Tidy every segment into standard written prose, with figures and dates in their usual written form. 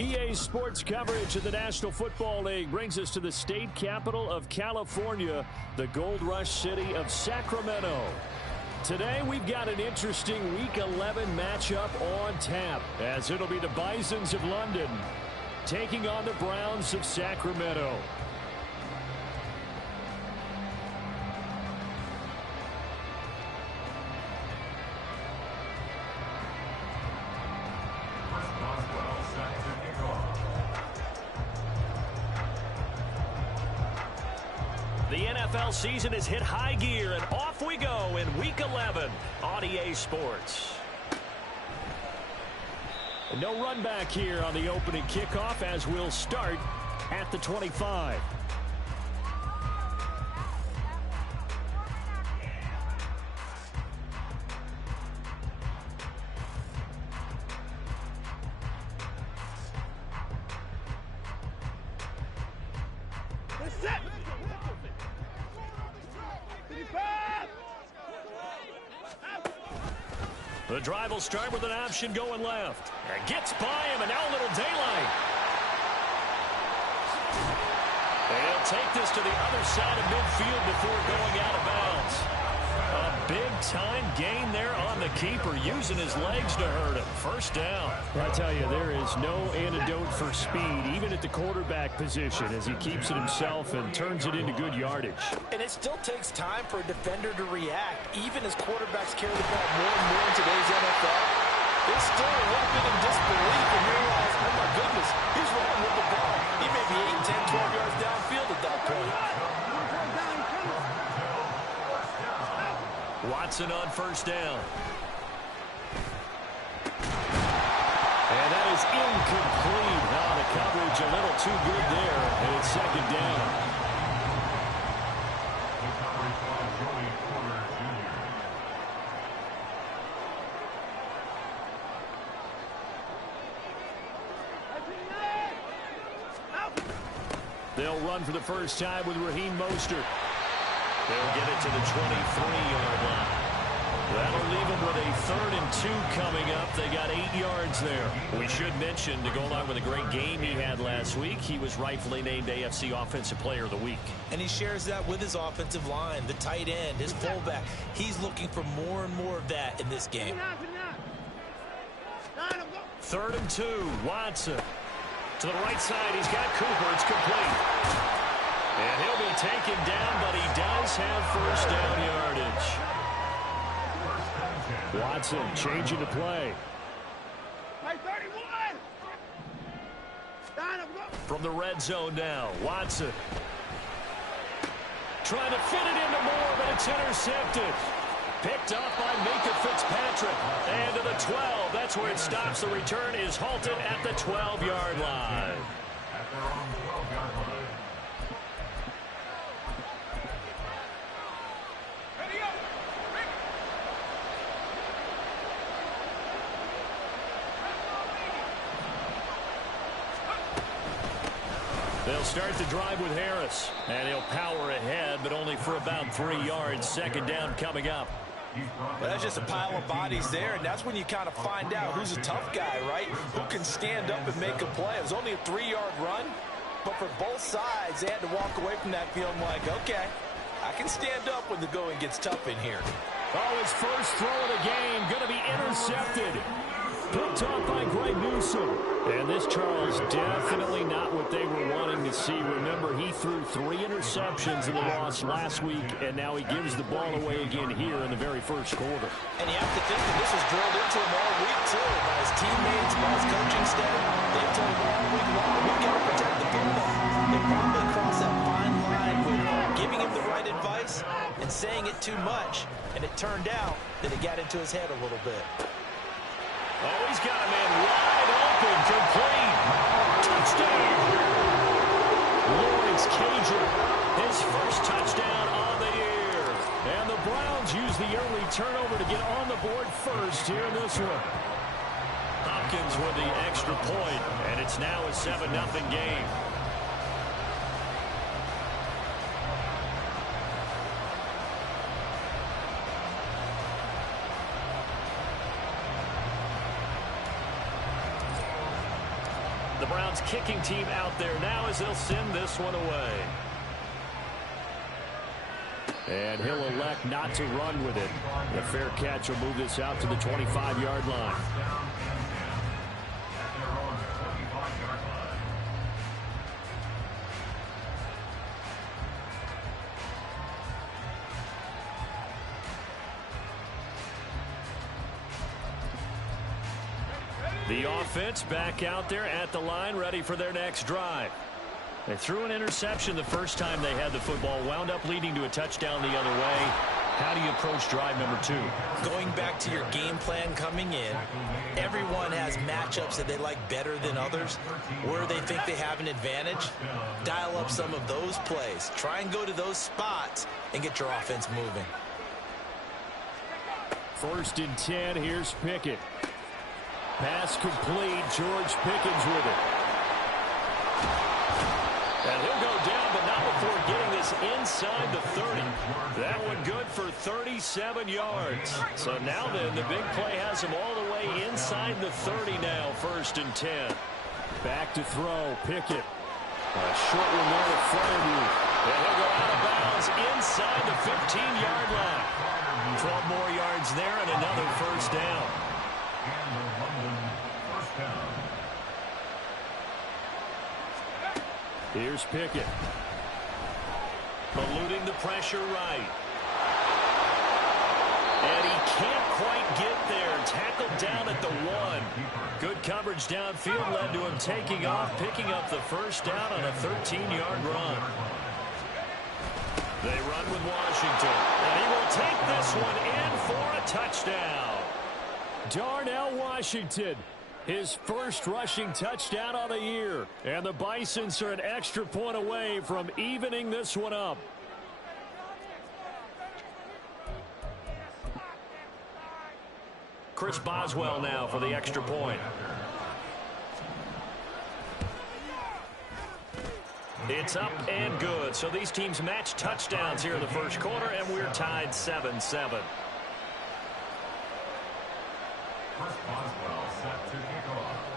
EA Sports coverage of the National Football League brings us to the state capital of California, the Gold Rush city of Sacramento. Today, we've got an interesting Week 11 matchup on tap, as it'll be the Bisons of London taking on the Browns of Sacramento. The NFL season has hit high gear, and off we go in Week 11 on EA Sports. And no run back here on the opening kickoff as we'll start at the 25. The drive will start with an option going left. And gets by him, and now a little daylight. They'll take this to the other side of midfield before going out of bounds. A big-time gain there on the keeper, using his legs to hurt him. First down. I tell you, there is no antidote for speed, even at the quarterback position, as he keeps it himself and turns it into good yardage. And it still takes time for a defender to react, even as quarterbacks carry the ball more and more in today's NFL. They're still a little bit in disbelief and realize, oh my goodness, he's running with the ball. He may be 8, 10, 12 yards downfield at that point. Watson on first down. And that is incomplete. Now the coverage a little too good there, and it's second down. They'll run for the first time with Raheem Mostert. They'll get it to the 23-yard line. That'll leave them with a 3rd and 2 coming up. They got 8 yards there. We should mention, to go along with a great game he had last week, he was rightfully named AFC Offensive Player of the Week. And he shares that with his offensive line, the tight end, his fullback. He's looking for more and more of that in this game. 3rd and 2, Watson. To the right side, he's got Cooper. It's complete. And he'll be taken down, but he does have first down yardage. Watson changing the play. From the red zone now, Watson. Trying to fit it into Moore, but it's intercepted. Picked up by Minka Fitzpatrick. And to the 12. That's where it stops. The return is halted at the 12-yard line. They'll start the drive with Harris. And he'll power ahead, but only for about 3 yards. Second down coming up. Well, that's just a pile of bodies there, and that's when you kind of find out who's a tough guy, right? Who can stand up and make a play. It was only a 3-yard run, but for both sides, they had to walk away from that feeling like, okay, I can stand up when the going gets tough in here. Oh, his first throw of the game going to be intercepted. Picked off by Greg Newsome. And this, Charles, definitely not what they were wanting to see. Remember, he threw 3 interceptions in the loss last week, and now he gives the ball away again here in the very first quarter. And you have to think that this was drilled into him all week, too, by his teammates, by his coaching staff. They've told him all week long, we've got to protect the football. They probably crossed that fine line with giving him the right advice and saying it too much. And it turned out that it got into his head a little bit. Oh, he's got a man wide open, complete. Touchdown. Lawrence Cager, his first touchdown on the year. And the Browns use the early turnover to get on the board first here in this one. Hopkins with the extra point, and it's now a 7-0 game. Bisons kicking team out there now as they'll send this one away. And he'll elect not to run with it. The fair catch will move this out to the 25-yard line. The offense back out there at the line, ready for their next drive. They threw an interception the first time they had the football, wound up leading to a touchdown the other way. How do you approach drive number 2? Going back to your game plan coming in, everyone has matchups that they like better than others. Where they think they have an advantage, dial up some of those plays. Try and go to those spots and get your offense moving. 1st and 10, here's Pickett. Pass complete, George Pickens with it. And he'll go down, but not before getting this inside the 30. That one good for 37 yards. So now then, the big play has him all the way inside the 30 now, 1st and 10. Back to throw, Pickett. A short one there in front of you. And he'll go out of bounds inside the 15-yard line. 12 more yards there and another 1st down. Here's Pickett. Eluding the pressure right. And he can't quite get there. Tackled down at the 1. Good coverage downfield led to him taking off, picking up the 1st down on a 13-yard run. They run with Washington. And he will take this one in for a touchdown. Darnell Washington. His 1st rushing touchdown of the year. And the Bisons are an extra point away from evening this one up. Chris Boswell now for the extra point. It's up and good. So these teams match touchdowns here in the 1st quarter, and we're tied 7-7.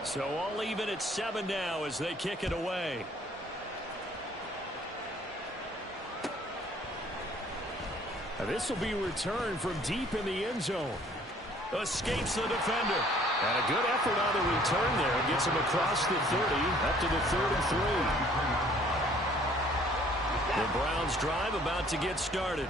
So all even at 7 now as they kick it away. And this will be returned from deep in the end zone. Escapes the defender. And a good effort on the return there. Gets him across the 30, up to the 33. The Browns drive about to get started.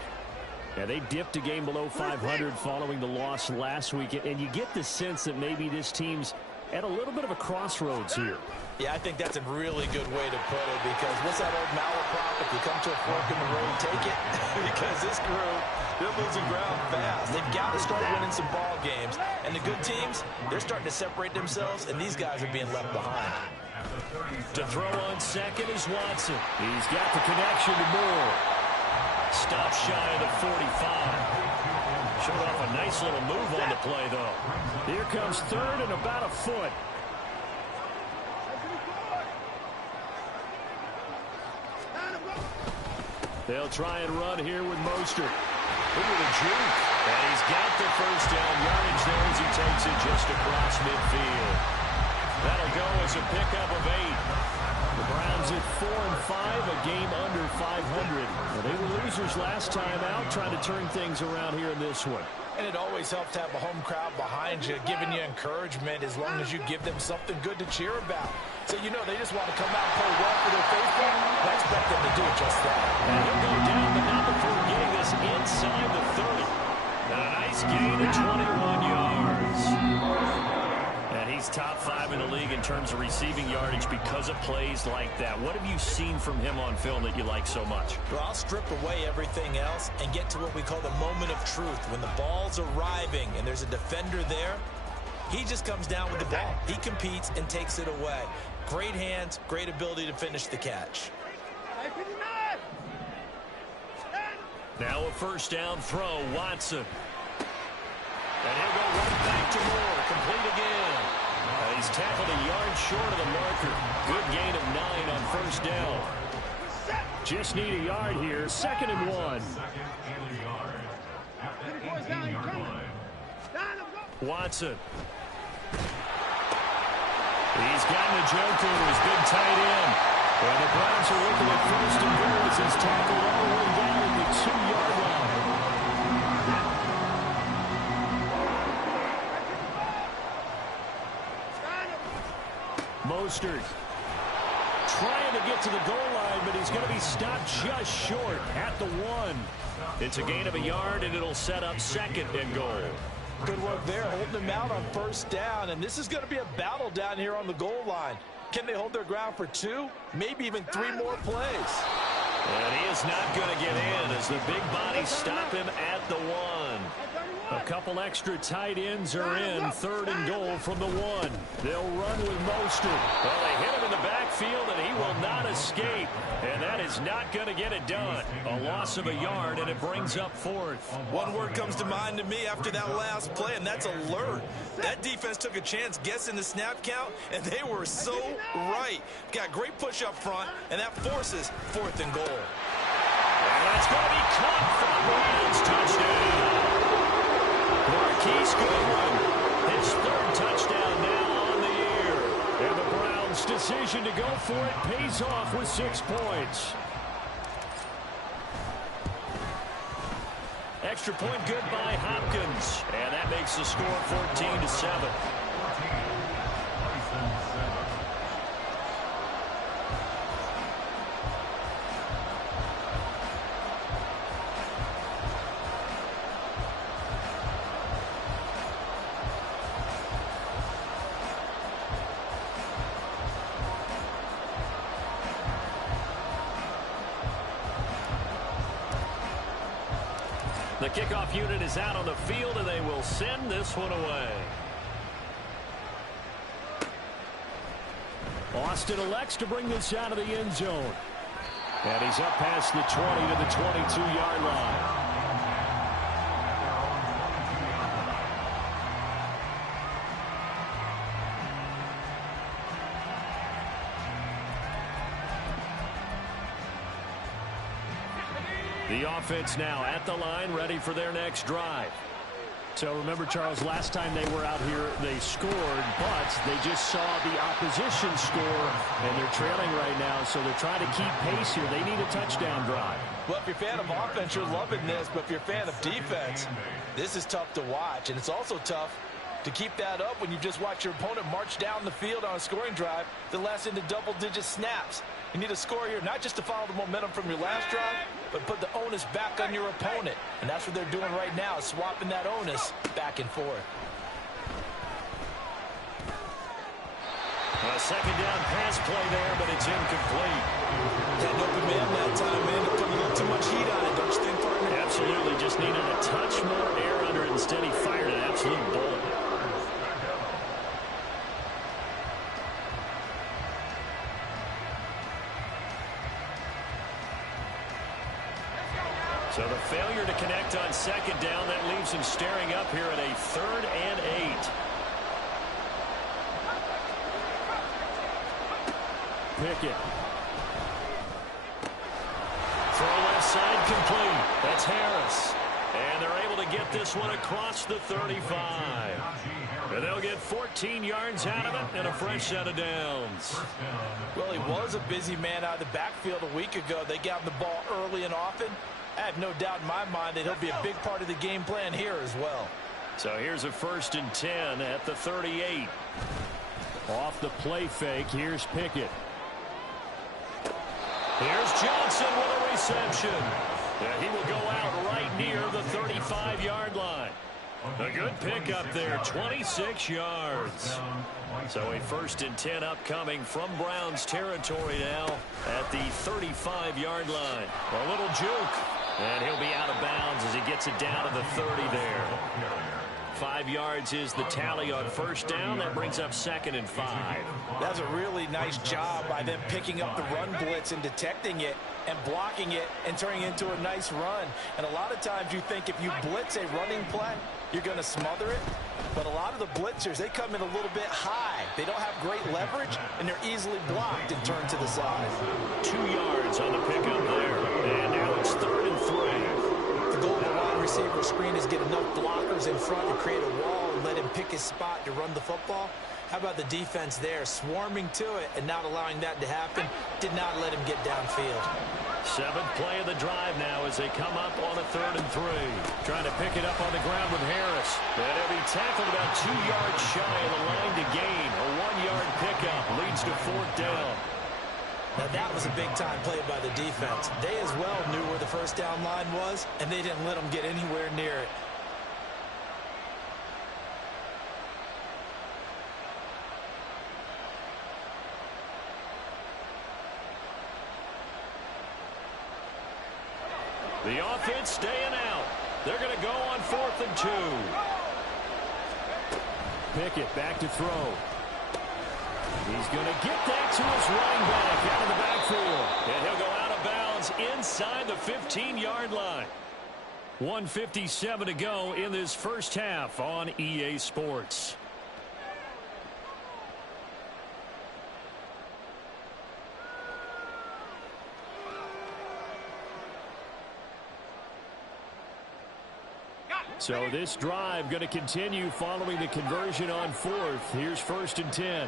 Yeah, they dipped a game below 500 following the loss last week. And you get the sense that maybe this team's at a little bit of a crossroads here. Yeah, I think that's a really good way to put it, because what's that old malaprop? If you come to a fork in the road, take it. Because this crew, they're losing ground fast. They've got to start winning some ball games. And the good teams, they're starting to separate themselves, and these guys are being left behind. To throw on 2nd is Watson. He's got the connection to Moore. Stop shy of the 45. Showed off a nice little move on the play, though. Here comes 3rd and about a foot. They'll try and run here with Mostert. Look at the juke. And he's got the 1st down yardage there as he takes it just across midfield. That'll go as a pickup of 8. The Browns at 4-5, a game under 500. Well, they were losers last time out, trying to turn things around here in this one. And it always helps to have a home crowd behind you, giving you encouragement as long as you give them something good to cheer about. So, you know, they just want to come out and play well for their faithful. I expect them to do just that. And he'll go down, but not before getting this inside the 30. And a nice gain of 21 yards. And he's top 5 in the league in terms of receiving yardage because of plays like that. What have you seen from him on film that you like so much? Well, I'll strip away everything else and get to what we call the moment of truth. When the ball's arriving and there's a defender there, he just comes down with the ball. He competes and takes it away. Great hands, great ability to finish the catch. Now a 1st down throw, Watson. And he'll go right back to Moore, complete again. He's tackled a yard short of the marker. Good gain of 9 on 1st down. Just need a yard here, 2nd and 1. He's gotten a joker, his big tight end. And the Browns are looking at first and goal as he's tackled all the way down at the 2-yard line. Mostert trying to get to the goal line, but he's going to be stopped just short at the 1. It's a gain of a yard, and it'll set up second and goal. Good work there, holding him out on first down, and this is going to be a battle down here on the goal line. Can they hold their ground for 2, maybe even 3 more plays? And he is not going to get in as the big bodies stop him at the 1. A couple extra tight ends are in, 3rd and goal from the 1. They'll run with Mostert. Well, they hit him in the backfield, and he will not escape. And that is not going to get it done. A loss of a yard, and it brings up 4th. One word comes to mind to me after that last play, and that's alert. That defense took a chance guessing the snap count, and they were so right. Got great push up front, and that forces 4th and goal. And that's going to be caught from Browns. Touchdown. Marquise Goodwin, his 3rd touchdown now on the year. And the Browns' decision to go for it pays off with 6 points. Extra point good by Hopkins. And that makes the score 14-7. The kickoff unit is out on the field, and they will send this one away. Austin elects to bring this out of the end zone. And he's up past the 20 to the 22-yard line. The offense now at the line, ready for their next drive. So remember, Charles, last time they were out here, they scored, but they just saw the opposition score, and they're trailing right now, so they're trying to keep pace here. They need a touchdown drive. Well, if you're a fan of offense, you're loving this, but if you're a fan of defense, this is tough to watch, and it's also tough to keep that up when you just watch your opponent march down the field on a scoring drive that lasts into double-digit snaps. You need a score here, not just to follow the momentum from your last drive, but put the onus back on your opponent. And that's what they're doing right now, swapping that onus back and forth. A second down pass play there, but it's incomplete. Had an open man that time, man. Put a little too much heat on it, don't you think, partner? Absolutely, just needed a touch more air under it. Instead, he fired an absolute bullet. So the failure to connect on second down, that leaves him staring up here at a 3rd and 8. Pickett. Throw left side complete. That's Harris. And they're able to get this one across the 35. And they'll get 14 yards out of it and a fresh set of downs. Well, he was a busy man out of the backfield a week ago. They got him the ball early and often. I have no doubt in my mind that he'll be a big part of the game plan here as well. So here's a 1st and 10 at the 38. Off the play fake, here's Pickett. Here's Johnson with a reception. And he will go out right near the 35-yard line. A good pickup there, 26 yards. So a 1st and 10 upcoming from Browns territory now at the 35-yard line. A little juke, and he'll be out of bounds as he gets it down to the 30 there. 5 yards is the tally on 1st down. That brings up 2nd and 5. That's a really nice job by them picking up the run blitz and detecting it and blocking it and turning it into a nice run. And a lot of times you think if you blitz a running play, you're going to smother it. But a lot of the blitzers, they come in a little bit high. They don't have great leverage, and they're easily blocked and turned to the side. 2 yards on the pickup there. And now it's 3rd and 3. The goal of the wide receiver screen is get enough blockers in front to create a wall and let him pick his spot to run the football. How about the defense there, swarming to it and not allowing that to happen? Did not let him get downfield. Seventh play of the drive now as they come up on a 3rd and 3. Trying to pick it up on the ground with Harris. And he'll be tackled about 2 yards shy of the line to gain. A 1-yard pickup leads to 4th down. Now that was a big-time play by the defense. They as well knew where the first down line was, and they didn't let them get anywhere near it. The offense staying out. They're going to go on 4th and 2. Pickett back to throw. He's going to get that to his running back out of the backfield. And he'll go out of bounds inside the 15-yard line. 1:57 to go in this first half on EA Sports. So this drive going to continue following the conversion on 4th. Here's 1st and 10.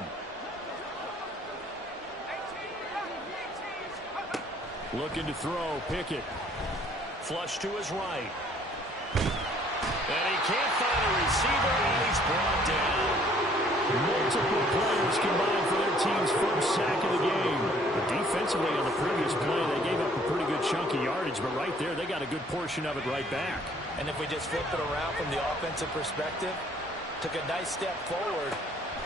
Looking to throw, Pickett. Flush to his right. And he can't find a receiver, and he's brought down. Multiple players combined for their team's first sack of the game. But defensively on the previous play, they gave up a pretty good chunk of yardage, but right there, they got a good portion of it right back. And if we just flip it around from the offensive perspective, took a nice step forward,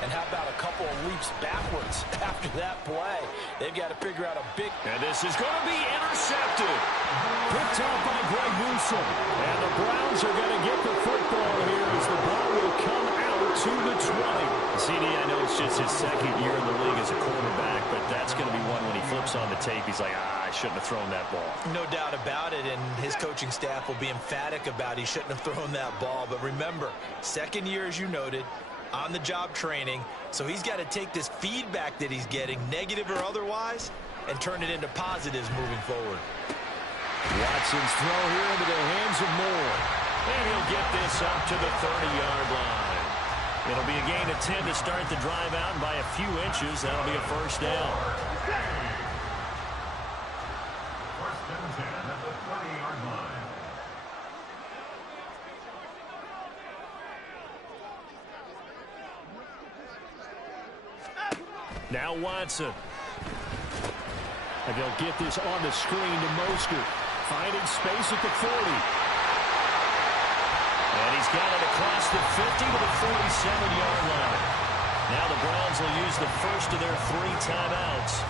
and how about a couple of leaps backwards after that play? They've got to figure out a big... And this is going to be intercepted. Picked up by Greg Newsome. And the Browns are going to get the football here as the ball will come out to the 20. CD, I know it's just his second year in the league as a quarterback, but that's going to be one when he flips on the tape. He's like, I shouldn't have thrown that ball. No doubt about it, and his coaching staff will be emphatic about he shouldn't have thrown that ball. But remember, second year, as you noted, on-the-job training, so he's got to take this feedback that he's getting, negative or otherwise, and turn it into positives moving forward. Watson's throw here into the hands of Moore. And he'll get this up to the 30-yard line. It'll be a gain of 10 to start the drive out, and by a few inches, that'll be a first down. First and 10 at the 30-yard line. Now Watson. And they'll get this on the screen to Mostert. Finding space at the 40. And he's got it across the 50 to the 47-yard line. Now the Browns will use the first of their 3 timeouts,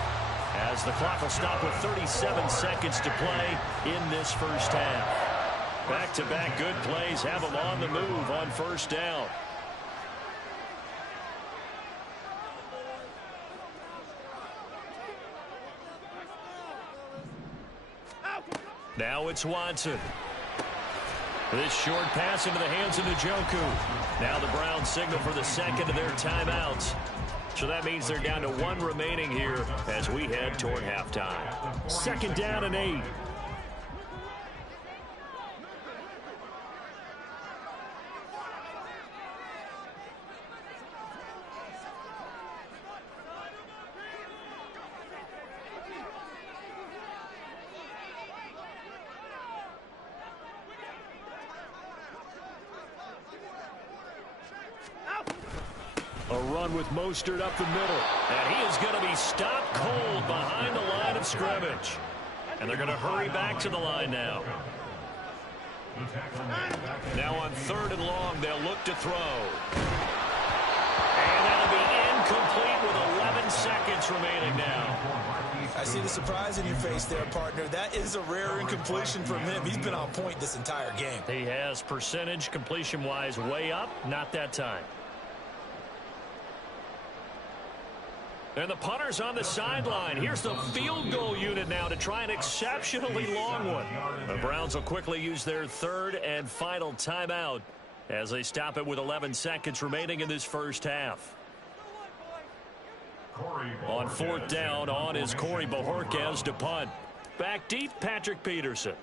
as the clock will stop with 37 seconds to play in this first half. Back-to-back good plays have them on the move on first down. Now it's Watson. This short pass into the hands of Njoku. Now the Browns signal for the second of their timeouts. So that means they're down to 1 remaining here as we head toward halftime. Second down and 8. A run with Mostert up the middle. And he is going to be stopped cold behind the line of scrimmage. And they're going to hurry back to the line now. Now on 3rd and long, they'll look to throw. And that'll be incomplete with 11 seconds remaining now. I see the surprise in your face there, partner. That is a rare incompletion from him. He's been on point this entire game. He has percentage completion-wise way up. Not that time. And the punter's on the sideline. Here's the field goal unit now to try an exceptionally long one. The Browns will quickly use their 3rd and final timeout as they stop it with 11 seconds remaining in this first half. On 4th down, on is Corey Bojorquez to punt. Back deep, Patrick Peterson.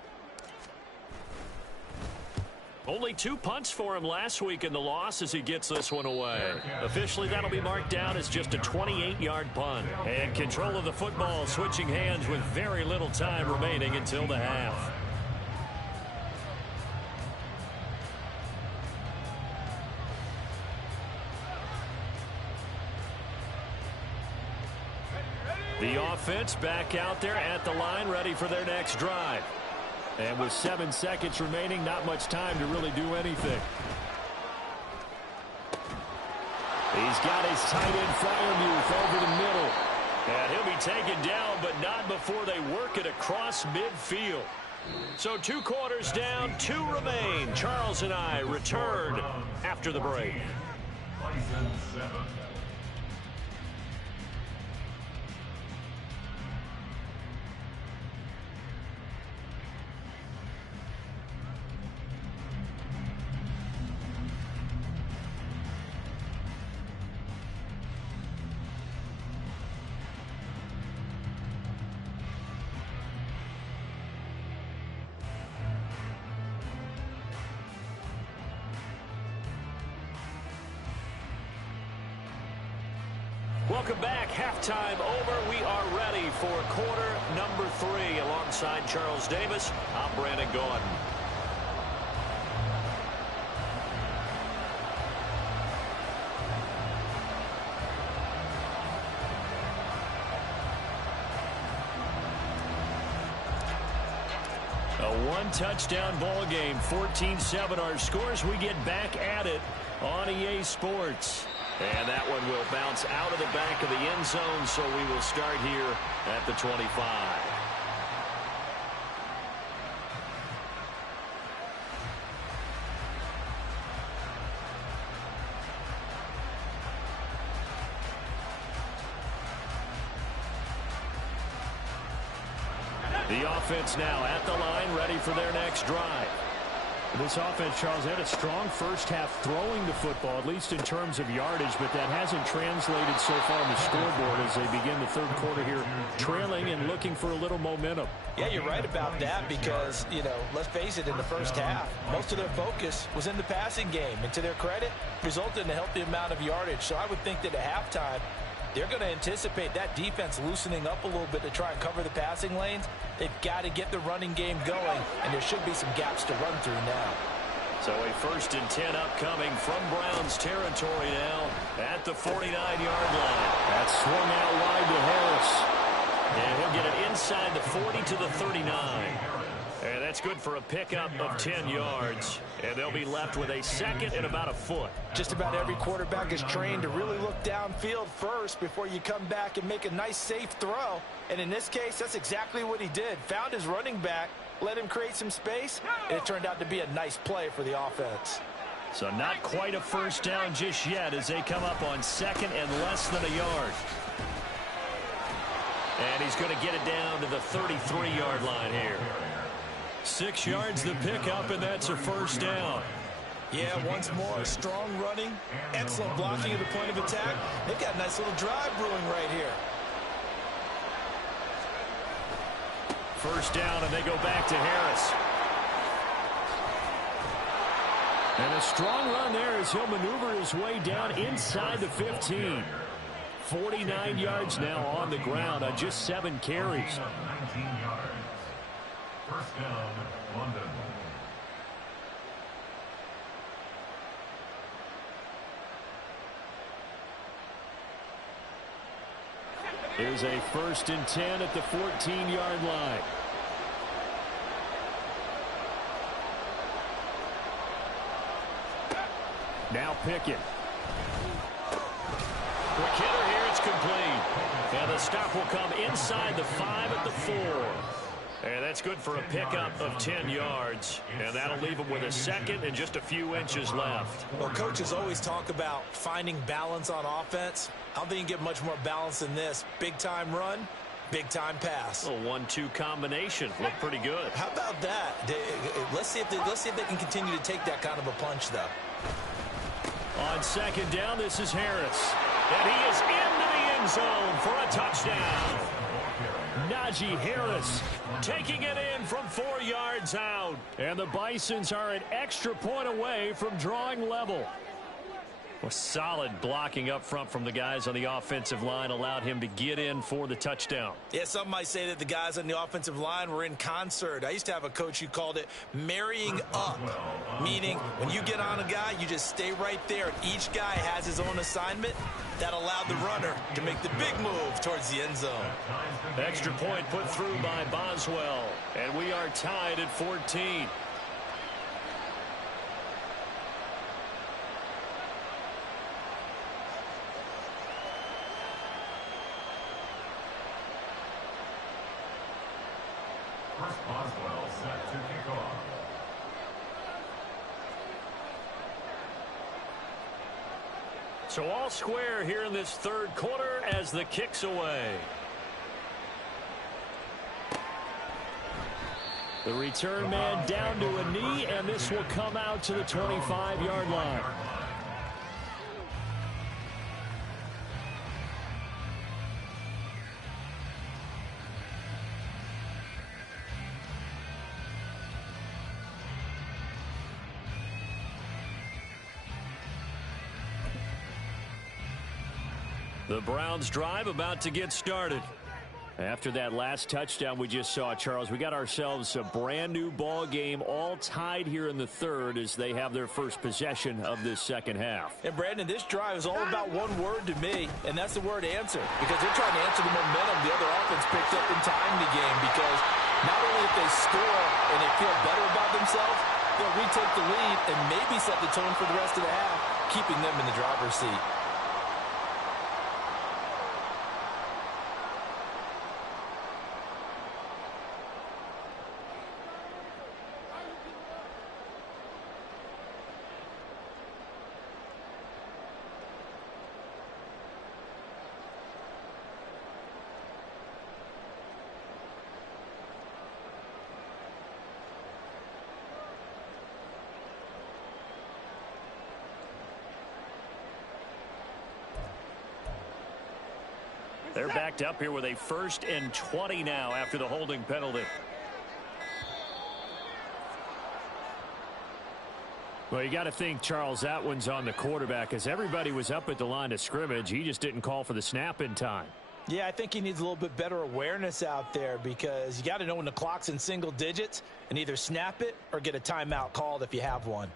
Only 2 punts for him last week in the loss as he gets this one away. Officially, that'll be marked down as just a 28-yard punt. And control of the football switching hands with very little time remaining until the half. The offense back out there at the line, ready for their next drive. And with 7 seconds remaining, not much time to really do anything. He's got his tight end Freiermuth over the middle. And he'll be taken down, but not before they work it across midfield. So 2 quarters down, 2 remain. Charles and I return after the break. Bisons 7. Welcome back. Halftime over. We are ready for quarter number 3. Alongside Charles Davis, I'm Brandon Gaudin. A 1-touchdown ball game, 14-7 our scores. We get back at it on EA Sports. And that one will bounce out of the back of the end zone, so we will start here at the 25. The offense now at the line, ready for their next drive. This offense, Charles, had a strong first half throwing the football, at least in terms of yardage, but that hasn't translated so far on the scoreboard as they begin the third quarter here, trailing and looking for a little momentum. Yeah, you're right about that because, let's face it, in the first half, most of their focus was in the passing game. And to their credit, resulted in a healthy amount of yardage. So I would think that at halftime, they're going to anticipate that defense loosening up a little bit to try and cover the passing lanes. They've got to get the running game going, and there should be some gaps to run through now. So a 1st and 10 upcoming from Browns territory now at the 49-yard line. That's swung out wide to Harris. And he'll get it inside the 40 to the 39. And that's good for a pickup of 10 yards. And they'll be left with a 2nd and about a foot. Just about every quarterback is trained to really look downfield first before you come back and make a nice, safe throw. And in this case, that's exactly what he did. Found his running back, let him create some space, and it turned out to be a nice play for the offense. So not quite a first down just yet as they come up on 2nd and less than a yard. And he's going to get it down to the 33-yard line here. 6 yards the pickup, and that's a first down. Yeah, once more, strong running, excellent blocking at the point of attack. They've got a nice little drive brewing right here. First down, and they go back to Harris. And a strong run there as he'll maneuver his way down inside the 15. 49 yards now on the ground on just 7 carries. 19 yards. First down, London. Here's a 1st and 10 at the 14-yard line. Now Pickett. Quick hitter here, it's complete. And the stop will come inside the 5 at the 4. And that's good for a pickup of 10 yards. And that'll leave them with a 2nd and just a few inches left. Well, coaches always talk about finding balance on offense. I don't think you can get much more balance than this. Big-time run, big-time pass. A 1-2 combination. Looked pretty good. How about that? Let's see if they can continue to take that kind of a punch, though. On 2nd down, this is Harris. And he is into the end zone for a touchdown. Najee Harris taking it in from 4 yards out. And the Bisons are an extra point away from drawing level. Well, solid blocking up front from the guys on the offensive line allowed him to get in for the touchdown. Yeah, some might say that the guys on the offensive line were in concert. I used to have a coach who called it marrying up, meaning when you get on a guy, you just stay right there. Each guy has his own assignment. That allowed the runner to make the big move towards the end zone. Extra point put through by Boswell, and we are tied at 14. First Boswell set to kick off. So all square here in this third quarter as the kick's away. The return man down to a knee, and this will come out to the 25-yard line. The Browns drive about to get started. After that last touchdown we just saw, Charles, we got ourselves a brand new ball game, all tied here in the third as they have their first possession of this second half. And Brandon, this drive is all about one word to me, and that's the word answer, because they're trying to answer the momentum the other offense picked up in tying the game, because not only if they score and they feel better about themselves, they'll retake the lead and maybe set the tone for the rest of the half, keeping them in the driver's seat. They're backed up here with a 1st and 20 now after the holding penalty. Well, you got to think, Charles, that one's on the quarterback, as everybody was up at the line of scrimmage. He just didn't call for the snap in time. Yeah, I think he needs a little bit better awareness out there, because you got to know when the clock's in single digits and either snap it or get a timeout called if you have one.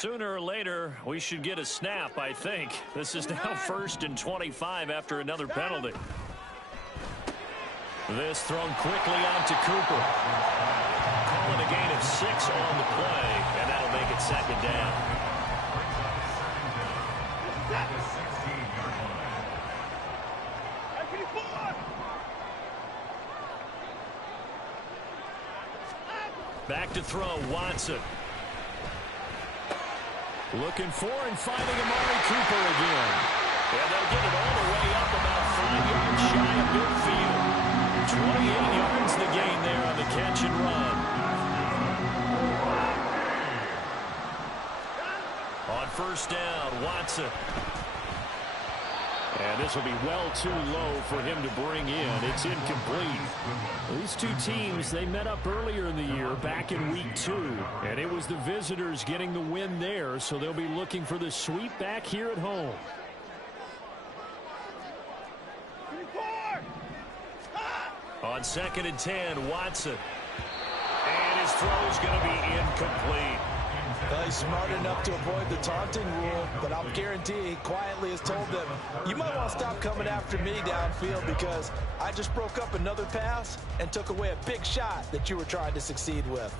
Sooner or later, we should get a snap, I think. This is now 1st and 25 after another penalty. This thrown quickly out to Cooper. Calling a gain of 6 on the play, and that'll make it 2nd down. Back to throw, Watson. Looking for and finding Amari Cooper again. And they'll get it all the way up about 5 yards shy of midfield. 28 yards the gain there on the catch and run. On 1st down, Watson. And this will be well too low for him to bring in. It's incomplete. These two teams, they met up earlier in the year, back in week 2. And it was the visitors getting the win there, so they'll be looking for the sweep back here at home. On 2nd and 10, Watson. And his throw's going to be incomplete. Well, he's smart enough to avoid the taunting rule, but I'll guarantee he quietly has told them, you might want to stop coming after me downfield, because I just broke up another pass and took away a big shot that you were trying to succeed with.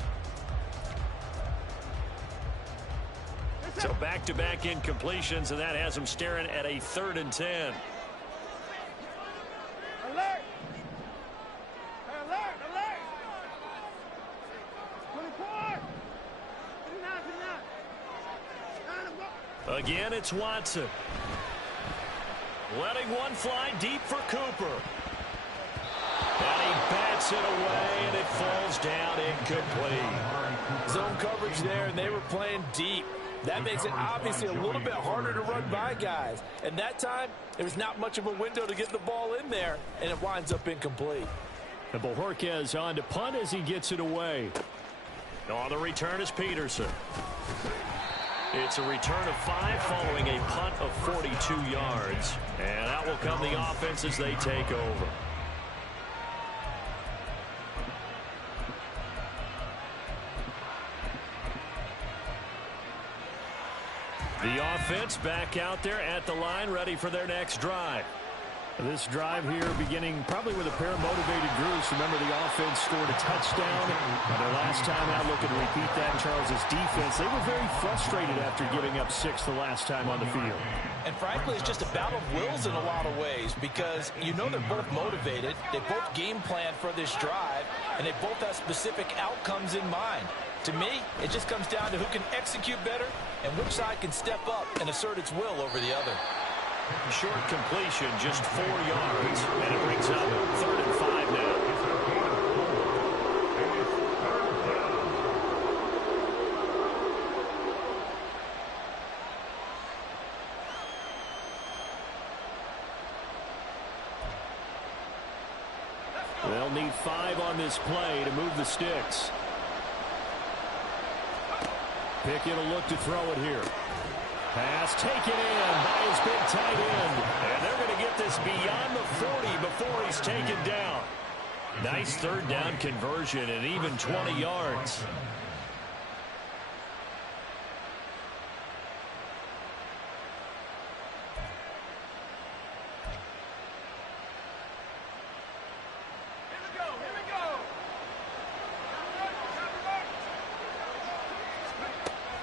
So back-to-back incompletions, and that has him staring at a 3rd and 10. Alert! Alert! Alert! 24! Again, it's Watson. Letting one fly deep for Cooper. And he bats it away, and it falls down incomplete. Zone coverage there, and they were playing deep. That makes it obviously a little bit harder to run by guys. And that time, there's not much of a window to get the ball in there, and it winds up incomplete. And Bojorquez on to punt as he gets it away. On the return is Peterson. It's a return of 5 following a punt of 42 yards. And out will come the offense as they take over. The offense back out there at the line, ready for their next drive. This drive here beginning probably with a pair of motivated groups. Remember, the offense scored a touchdown. Their last time out, looking to repeat that. Charles' defense, they were very frustrated after giving up 6 the last time on the field. And frankly, it's just a battle of wills in a lot of ways because you know they're both motivated. They both game plan for this drive, and they both have specific outcomes in mind. To me, it just comes down to who can execute better and which side can step up and assert its will over the other. Short completion, just 4 yards, and it brings up 3rd and 5 now. They'll need 5 on this play to move the sticks. Pickett will look to throw it here. Pass taken in by his big tight end. And they're going to get this beyond the 40 before he's taken down. Nice 3rd down conversion and even 20 yards.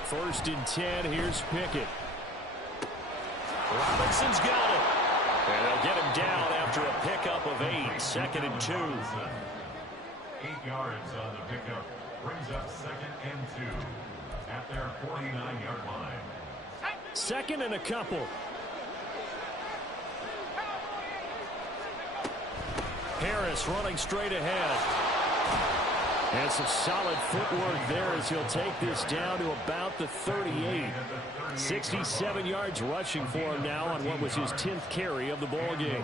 First and 10, here's Pickett. Robinson's got it. And they'll get him down after a pickup of 8. 2nd and 2. 8 yards on the pickup. Brings up 2nd and 2 at their 49-yard line. 2nd and a couple. Harris running straight ahead. And some solid footwork there as he'll take this down to about the 38. 67 yards rushing for him now on what was his 10th carry of the ball game.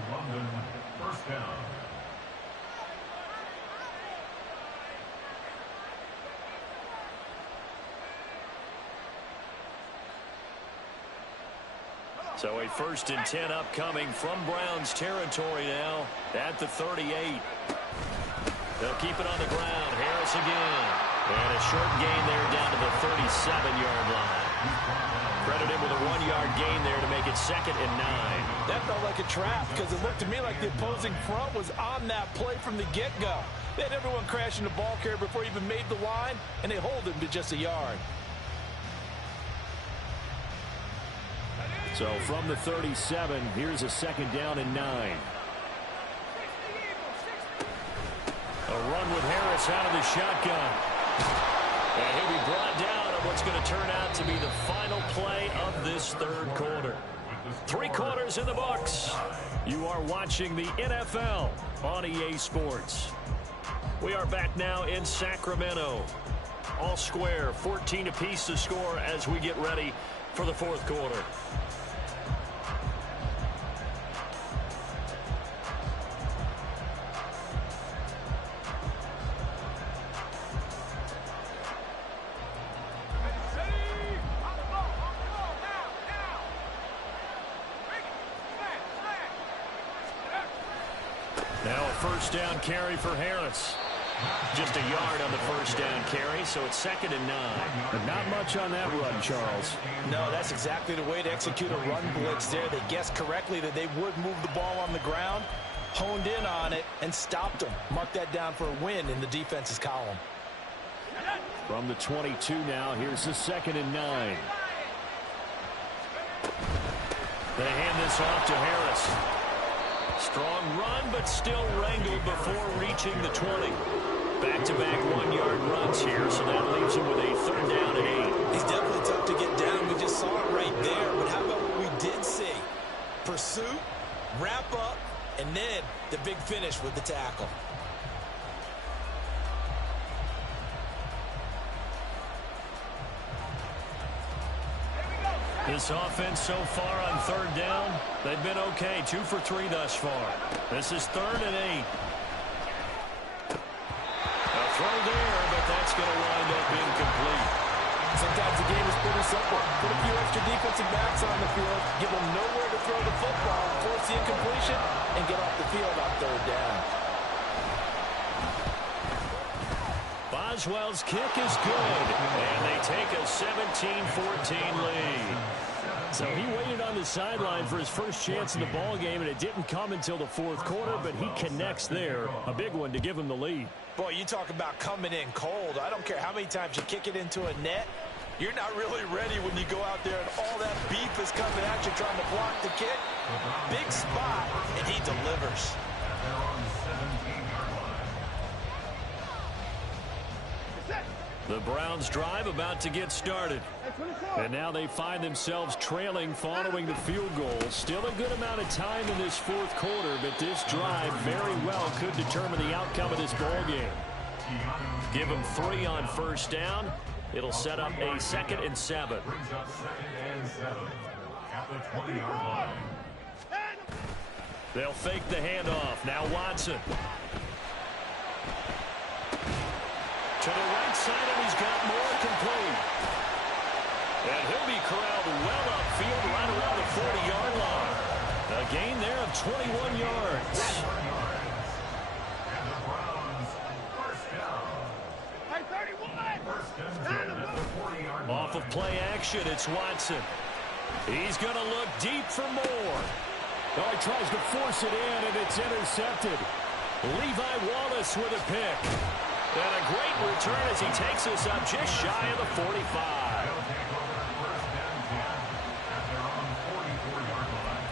First down. So a 1st and 10 upcoming from Browns territory now at the 38. They'll keep it on the ground. Harris again. And a short gain there down to the 37-yard line. Credit him with a 1-yard gain there to make it 2nd and 9. That felt like a trap because it looked to me like the opposing front was on that play from the get-go. They had everyone crashing the ball carrier before he even made the line, and they hold him to just a yard. So from the 37, here's a 2nd down and 9. A run with Harris out of the shotgun. And he'll be brought down on what's going to turn out to be the final play of this 3rd quarter. 3 quarters in the books. You are watching the NFL on EA Sports. We are back now in Sacramento. All square, 14 apiece to score as we get ready for the 4th quarter. Now a 1st down carry for Harris. Just a yard on the 1st down carry, so it's 2nd and 9. But not much on that run, Charles. No, that's exactly the way to execute a run blitz there. They guessed correctly that they would move the ball on the ground, honed in on it, and stopped them. Mark that down for a win in the defense's column. From the 22 now, here's the 2nd and 9. They hand this off to Harris. Strong run, but still wrangled before reaching the 20. Back-to-back 1-yard runs here, so that leaves him with a 3rd down and 8. He's definitely tough to get down. We just saw it right there. But how about what we did see? Pursuit, wrap up, and then the big finish with the tackle. This offense so far on third down, they've been okay. 2 for 3 thus far. This is 3rd and 8. A throw there, but that's going to wind up incomplete. Sometimes the game is pretty simple. Put a few extra defensive backs on the field, give them nowhere to throw the football, force the incompletion, and get off the field on third down. Boswell's kick is good, and they take a 17-14 lead. So he waited on the sideline for his first chance in the ball game, and it didn't come until the 4th quarter, but he connects there. A big one to give him the lead. Boy, you talk about coming in cold. I don't care how many times you kick it into a net. You're not really ready when you go out there and all that beef is coming at you trying to block the kick. Big spot, and he delivers. The Browns drive about to get started. And now they find themselves trailing following the field goal. Still a good amount of time in this 4th quarter, but this drive very well could determine the outcome of this ball game. Give them 3 on first down. It'll set up a 2nd and 7. Brings up 2nd and 7 at the 20-yard line. They'll fake the handoff. Now Watson. To the right side, and he's got more complete. And he'll be corralled well upfield right around the 40-yard line. A gain there of 21 yards. And the Browns, first down. 31. First and 10 at the 40-yard line. Off of play action, it's Watson. He's going to look deep for more. Oh, he tries to force it in, and it's intercepted. Levi Wallace with a pick. And a great return as he takes us up just shy of the 45. They'll take over first and 10 at their own 44-yard line.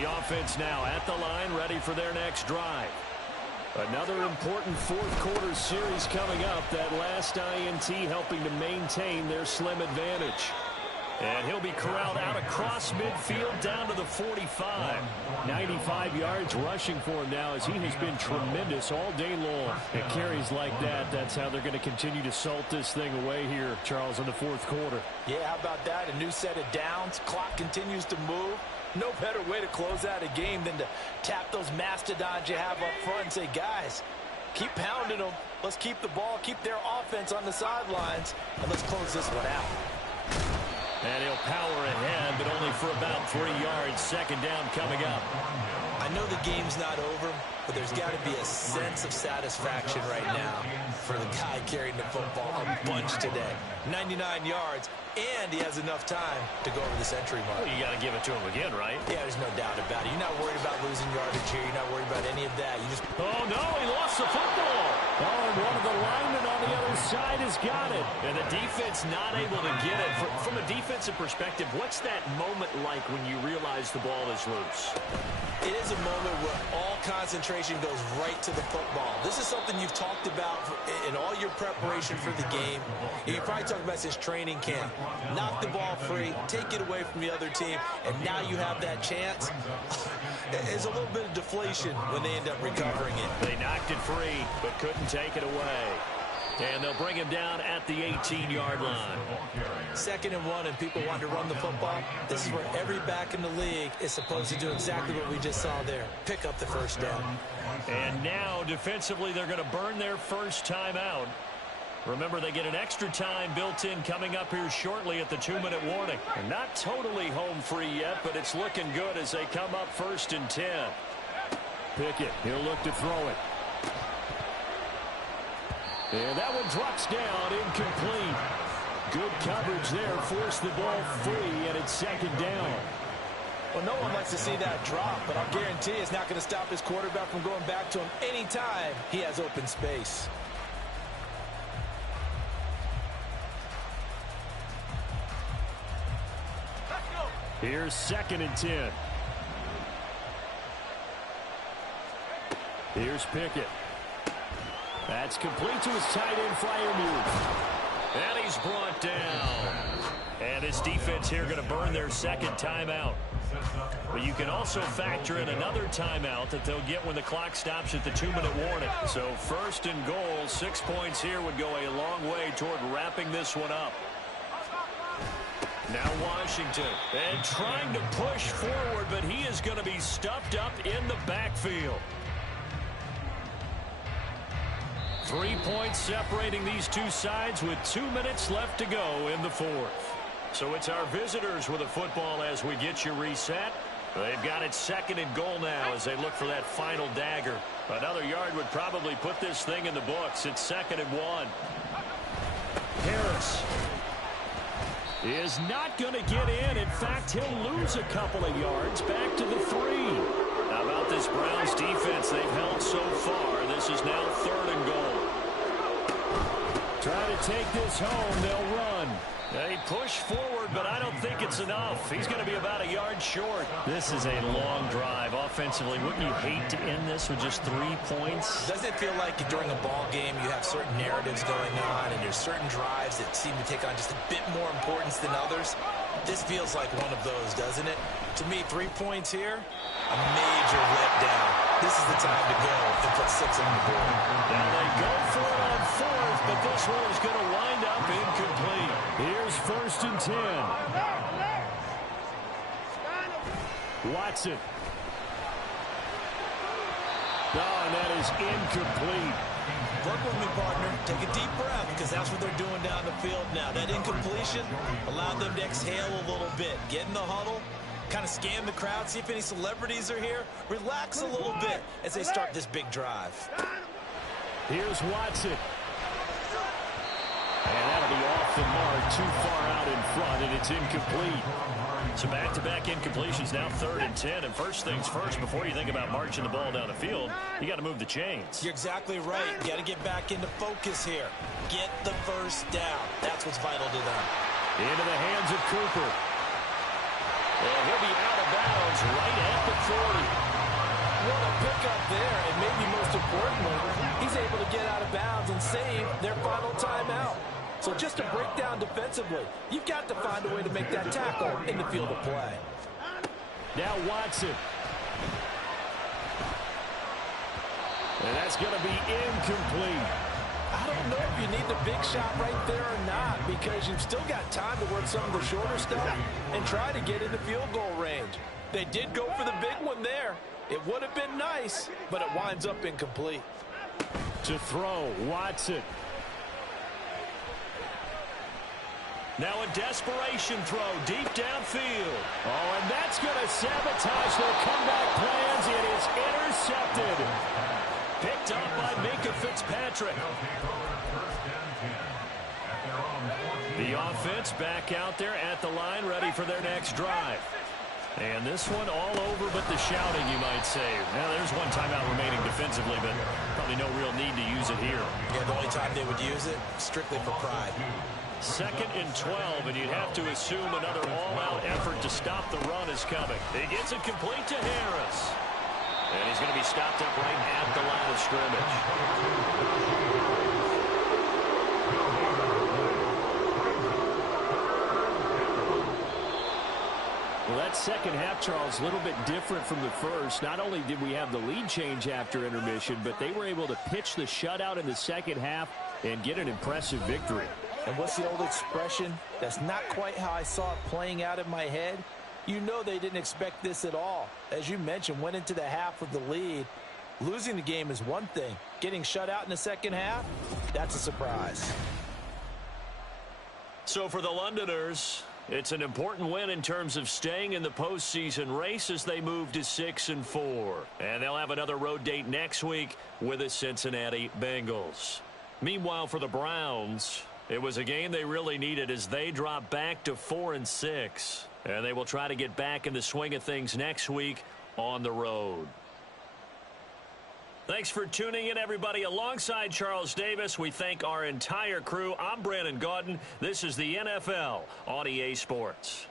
The offense now at the line, ready for their next drive. Another important 4th quarter series coming up. That last INT helping to maintain their slim advantage. And he'll be corralled out across midfield down to the 45. 95 yards rushing for him now as he has been tremendous all day long. At carries like that, that's how they're going to continue to salt this thing away here, Charles, in the 4th quarter. Yeah, how about that? A new set of downs. Clock continues to move. No better way to close out a game than to tap those mastodons you have up front and say, guys, keep pounding them. Let's keep the ball, keep their offense on the sidelines, and let's close this one out. And he'll power ahead, but only for about 3 yards. 2nd down coming up. I know the game's not over, but there's got to be a sense of satisfaction right now for the guy carrying the football a bunch today. 99 yards, and he has enough time to go over the century mark. Well, you got to give it to him again, right? Yeah, there's no doubt about it. You're not worried about losing yardage here. You're not worried about any of that. You just... Oh, no, he lost the football. Oh, and one of the linemen on the other side has got it. And the defense not able to get it. From a defensive perspective, what's that moment like when you realize the ball is loose? It is a moment where all concentration goes right to the football. This is something you've talked about in all your preparation for the game. You probably talked about this training camp. Knock the ball free, take it away from the other team, and now you have that chance. There's a little bit of deflation when they end up recovering it. They knocked it free, but couldn't take it away. And they'll bring him down at the 18-yard line. 2nd and 1, and people want to run the football. This is where every back in the league is supposed to do exactly what we just saw there. Pick up the first down. And now, defensively, they're going to burn their first time out. Remember, they get an extra time built in coming up here shortly at the 2-minute warning. And not totally home free yet, but it's looking good as they come up 1st and 10. Pickett, he'll look to throw it. And that one drops down, incomplete. Good coverage there, forced the ball free, and it's 2nd down. Well, no one likes to see that drop, but I'll guarantee it's not going to stop his quarterback from going back to him anytime he has open space. Here's 2nd and 10. Here's Pickett. That's complete to his tight end, Freiermuth. And he's brought down. And this defense here going to burn their 2nd timeout. But you can also factor in another timeout that they'll get when the clock stops at the 2-minute warning. So 1st and goal, 6 points here would go a long way toward wrapping this one up. Now Washington, and trying to push forward, but he is going to be stuffed up in the backfield. 3 points separating these two sides with 2 minutes left to go in the 4th. So it's our visitors with a football as we get you reset. They've got it 2nd and goal now as they look for that final dagger. Another yard would probably put this thing in the books. It's 2nd and 1. Harris is not going to get in. In fact, he'll lose a couple of yards back to the 3. How about this Browns defense they've held so far? This is now 3rd and goal. Try to take this home. They'll run. They push forward, but I don't think it's enough. He's going to be about a yard short. This is a long drive offensively. Wouldn't you hate to end this with just 3 points? Doesn't it feel like during a ball game you have certain narratives going on and there's certain drives that seem to take on just a bit more importance than others? This feels like one of those, doesn't it? To me, 3 points here, a major letdown. This is the time to go and put 6 on the board. Now they go for it on 4th, but this one is going to wind up incomplete. Here's 1st and 10. Watson. Oh, and that is incomplete. Work with me, partner. Take a deep breath, because that's what they're doing down the field now. That incompletion allowed them to exhale a little bit. Get in the huddle, kind of scan the crowd, see if any celebrities are here. Relax a little bit as they start this big drive. Here's Watson. And that'll be off the mark, too far out in front, and it's incomplete. So back-to-back incompletions, now 3rd and 10. And first things first, before you think about marching the ball down the field, you got to move the chains. You're exactly right. You got to get back into focus here. Get the first down. That's what's vital to them. Into the hands of Cooper. And he'll be out of bounds right at the 40. What a pickup there, and maybe most importantly, he's able to get out of bounds and save their final timeout. So just to break down defensively, you've got to find a way to make that tackle in the field of play. Now Watson. And that's going to be incomplete. I don't know if you need the big shot right there or not, because you've still got time to work some of the shorter stuff and try to get in the field goal range. They did go for the big one there. It would have been nice, but it winds up incomplete. To throw, Watson. Now a desperation throw deep downfield. Oh, and that's going to sabotage their comeback plans. It is intercepted. Picked up by Minka Fitzpatrick. The offense back out there at the line, ready for their next drive. And this one all over but the shouting, you might say. Now, there's one timeout remaining defensively, but probably no real need to use it here. Yeah, the only time they would use it, strictly for pride. 2nd and 12, and you'd have to assume another all-out effort to stop the run is coming. He gets it complete to Harris. And he's going to be stopped up right at the line of scrimmage. Well, that second half, Charles, a little bit different from the first. Not only did we have the lead change after intermission, but they were able to pitch the shutout in the second half and get an impressive victory. And what's the old expression? That's not quite how I saw it playing out in my head. You know they didn't expect this at all. As you mentioned, went into the half with the lead. Losing the game is one thing. Getting shut out in the second half, that's a surprise. So for the Londoners, it's an important win in terms of staying in the postseason race as they move to 6-4. And they'll have another road date next week with the Cincinnati Bengals. Meanwhile, for the Browns, it was a game they really needed as they drop back to 4-6. And they will try to get back in the swing of things next week on the road. Thanks for tuning in, everybody. Alongside Charles Davis, we thank our entire crew. I'm Brandon Gaudin. This is the NFL on EA Sports.